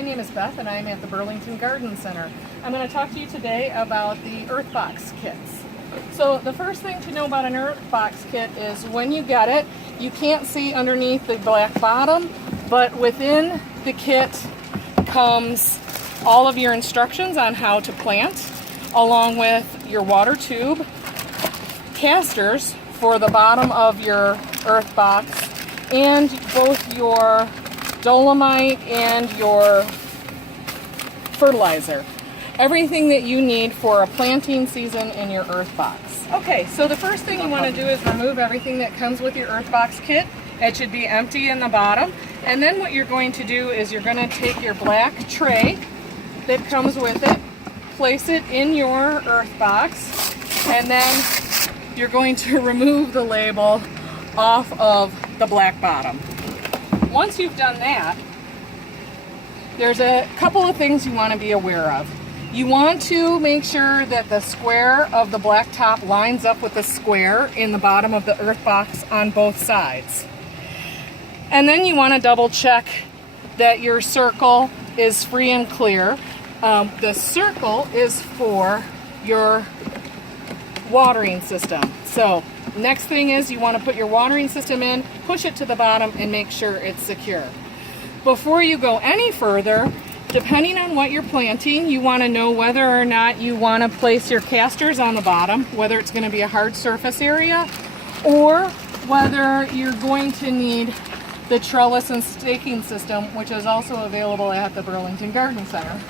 My name is Beth and I'm at the Burlington Garden Center. I'm going to talk to you today about the Earthbox kits. So the first thing to know about an Earthbox kit is when you get it, you can't see underneath the black bottom, but within the kit comes all of your instructions on how to plant, along with your water tube, casters for the bottom of your Earthbox, and both your dolomite and your fertilizer. Everything that you need for a planting season in your Earthbox. Okay, so the first thing you want to do is remove everything that comes with your Earthbox kit. It should be empty in the bottom. And then what you're going to do is you're going to take your black tray that comes with it, place it in your Earthbox, and then you're going to remove the label off of the black bottom. Once you've done that, there's a couple of things you want to be aware of. You want to make sure that the square of the black top lines up with the square in the bottom of the Earthbox on both sides. And then you want to double check that your circle is free and clear. The circle is for your watering system. So next thing is you want to put your watering system in, push it to the bottom, and make sure it's secure. Before you go any further, depending on what you're planting, you want to know whether or not you want to place your casters on the bottom, whether it's going to be a hard surface area, or whether you're going to need the trellis and staking system, which is also available at the Burlington Garden Center.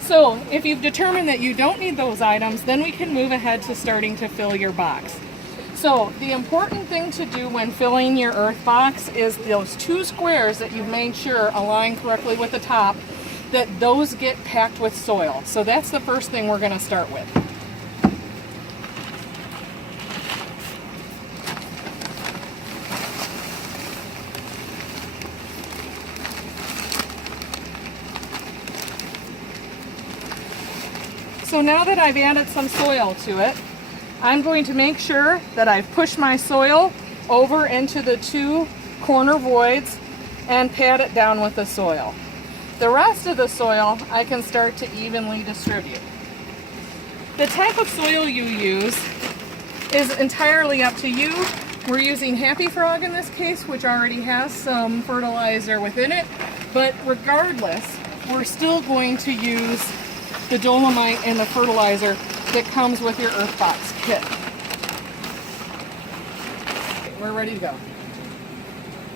So if you've determined that you don't need those items, then we can move ahead to starting to fill your box. So the important thing to do when filling your Earthbox is those two squares that you've made sure align correctly with the top, that those get packed with soil. So that's the first thing we're going to start with. So now that I've added some soil to it, I'm going to make sure that I've pushed my soil over into the two corner voids and pat it down with the soil. The rest of the soil I can start to evenly distribute. The type of soil you use is entirely up to you. We're using Happy Frog in this case, which already has some fertilizer within it, but regardless, we're still going to use the dolomite and the fertilizer that comes with your Earthbox kit. Okay, we're ready to go.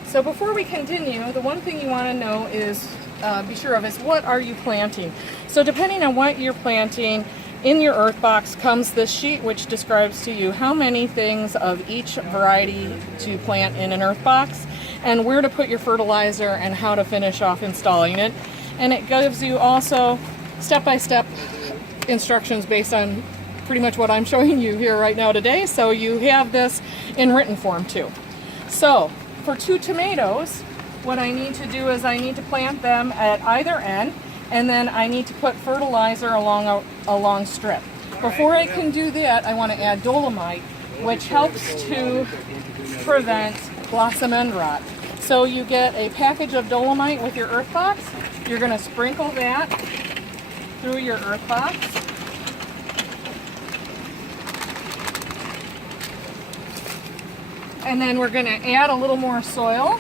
So before we continue, the one thing you want to know is, be sure of, is what are you planting? So depending on what you're planting, in your Earthbox comes this sheet which describes to you how many things of each variety to plant in an Earthbox and where to put your fertilizer and how to finish off installing it. And it gives you also step-by-step instructions based on pretty much what I'm showing you here right now today, so you have this in written form too. So for 2 tomatoes, what I need to do is I need to plant them at either end, and then I need to put fertilizer along a long strip. Before I can do that, I want to add dolomite, which helps to prevent blossom end rot. So you get a package of dolomite with your Earthbox. You're going to sprinkle that through your Earthbox. And then we're going to add a little more soil.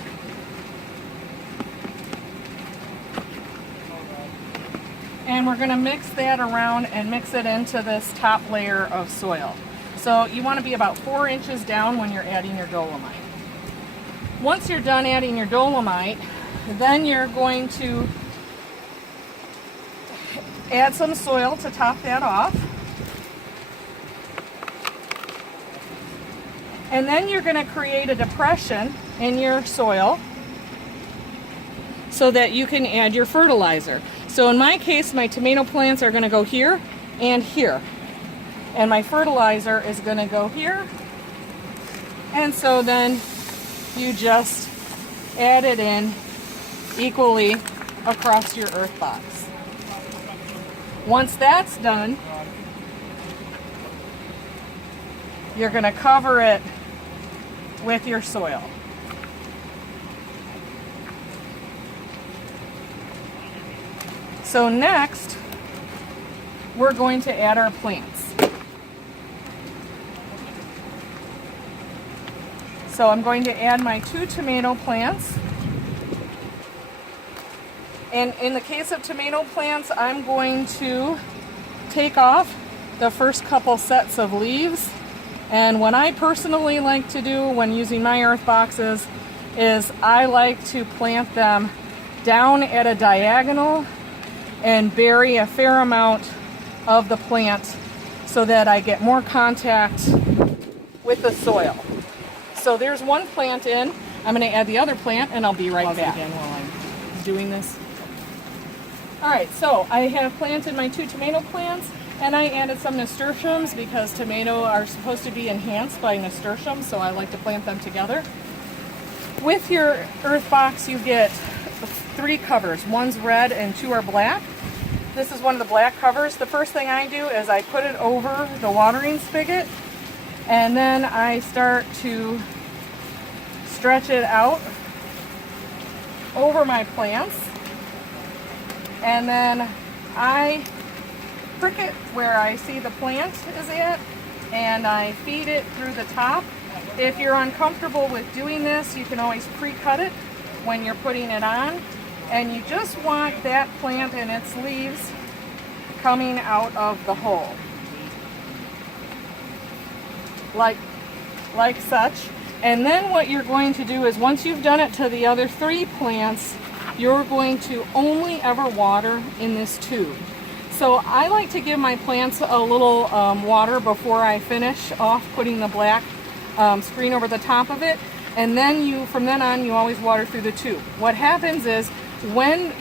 And we're going to mix that around and mix it into this top layer of soil. So you want to be about 4 inches down when you're adding your dolomite. Once you're done adding your dolomite, then you're going to add some soil to top that off. And then you're going to create a depression in your soil so that you can add your fertilizer. So in my case, my tomato plants are going to go here and here. And my fertilizer is going to go here. And so then you just add it in equally across your Earthbox. Once that's done, you're going to cover it with your soil. So next, we're going to add our plants. So I'm going to add my 2 tomato plants. And in the case of tomato plants, I'm going to take off the first couple sets of leaves. And what I personally like to do when using my earth boxes is I like to plant them down at a diagonal and bury a fair amount of the plant so that I get more contact with the soil. So there's one plant in. I'm going to add the other plant and I'll be right back. Again while I'm doing this. Alright, so I have planted my 2 tomato plants and I added some nasturtiums because tomato are supposed to be enhanced by nasturtiums, so I like to plant them together. With your earth box you get 3 covers. One's red and 2 are black. This is one of the black covers. The first thing I do is I put it over the watering spigot and then I start to stretch it out over my plants. And then I prick it where I see the plant is at and I feed it through the top. If you're uncomfortable with doing this, you can always pre-cut it when you're putting it on. And you just want that plant and its leaves coming out of the hole. Like such. And then what you're going to do is once you've done it to the other 3 plants, you're going to only ever water in this tube. So I like to give my plants a little water before I finish off putting the black screen over the top of it. And then from then on, you always water through the tube. What happens is when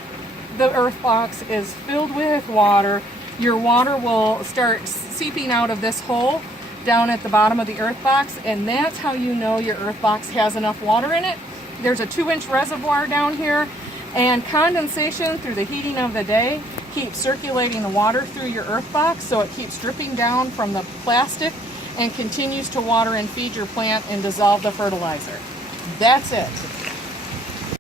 the earth box is filled with water, your water will start seeping out of this hole down at the bottom of the earth box, and that's how you know your earth box has enough water in it. There's a 2-inch reservoir down here, and condensation through the heating of the day keeps circulating the water through your earth box, so it keeps dripping down from the plastic and continues to water and feed your plant and dissolve the fertilizer. That's it.